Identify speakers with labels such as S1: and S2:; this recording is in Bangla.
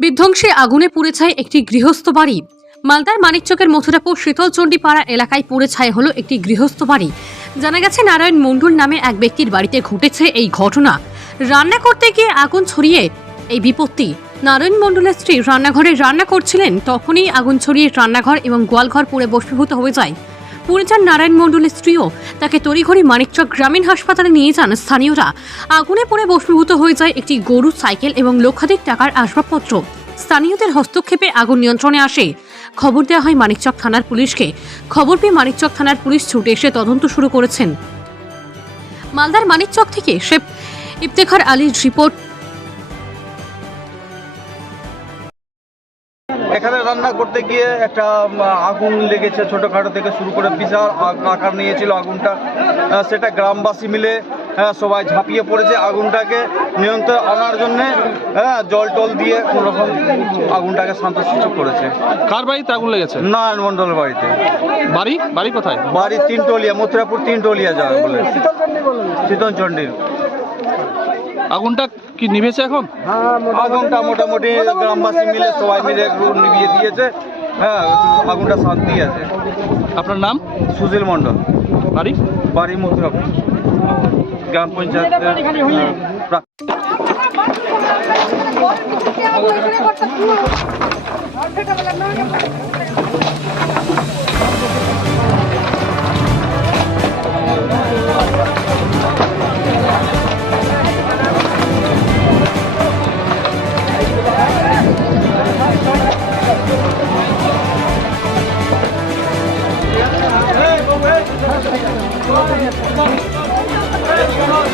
S1: বিধ্বংসী আগুনে পুড়ে ছায় একটি গৃহস্থ বাড়ি। মালদার মানিকচকের মথুরাপুর শীতলচণ্ডী পাড়া এলাকায় পুড়ে ছায় হলো একটি গৃহস্থ বাড়ি। জানা গেছে নারায়ণ মণ্ডল নামে এক ব্যক্তির বাড়িতে ঘটেছে এই ঘটনা। রান্না করতে গিয়ে আগুন ছড়িয়ে এই বিপত্তি। নারায়ণ মণ্ডলের স্ত্রী রান্নাঘরে রান্না করছিলেন, তখনই আগুন ছড়িয়ে রান্নাঘর এবং গোয়ালঘর পুড়ে বস্মীভূত হয়ে যায়। পুড়ে যান নারায়ণ মণ্ডলের স্ত্রীও তাকে তড়িঘড়ি মানিকচক গ্রামীণ হাসপাতালে নিয়ে যান স্থানীয়রা। আগুনে পড়ে বস্মীভূত হয়ে যায় একটি গরু, সাইকেল এবং লক্ষাধিক টাকার আসবাবপত্র। স্থানীয়দের হস্তক্ষেপে আগুন নিয়ন্ত্রণে আসে। খবর দেওয়া হয় মানিকচক থানার পুলিশকে। খবর পেয়ে মানিকচক থানার পুলিশ ছুটে এসে তদন্ত শুরু করেছেন। মালদার মানিকচক থেকে শেফ ইফতেখার আলীর রিপোর্ট
S2: রান্না করতে গিয়ে একটা আগুন লেগেছে ছোটোখাটো থেকে শুরু করে বিশাল আকার নিয়েছিল আগুনটা। সেটা গ্রামবাসী মিলে সবাই ঝাঁপিয়ে পড়েছে আগুনটাকে নিয়ন্ত্রণ আনার জন্যে হ্যাঁ জল টল দিয়ে কোনোরকম আগুনটাকে শান্তশিষ্ট করেছে।
S3: কার বাড়িতে আগুন লেগেছে?
S2: নারায়ণ মণ্ডলের বাড়িতে।
S3: বাড়ি? বাড়ি কোথায়?
S2: বাড়ি তিনটলিয়া মথুরাপুর তিনটলিয়া যাবে বলে। শীতলচণ্ডীর
S3: আগুনটা কি নিভেছে এখন
S2: আগুনটা মোটামুটি গ্রামবাসী মিলে সবাই মিলে একটু নিভিয়ে দিয়েছে হ্যাঁ আগুনটা শান্তি আছে
S3: আপনার নাম
S2: সুশীল মণ্ডল
S3: বাড়ি
S2: বাড়ি মথুরাপুর গ্রাম Thank you.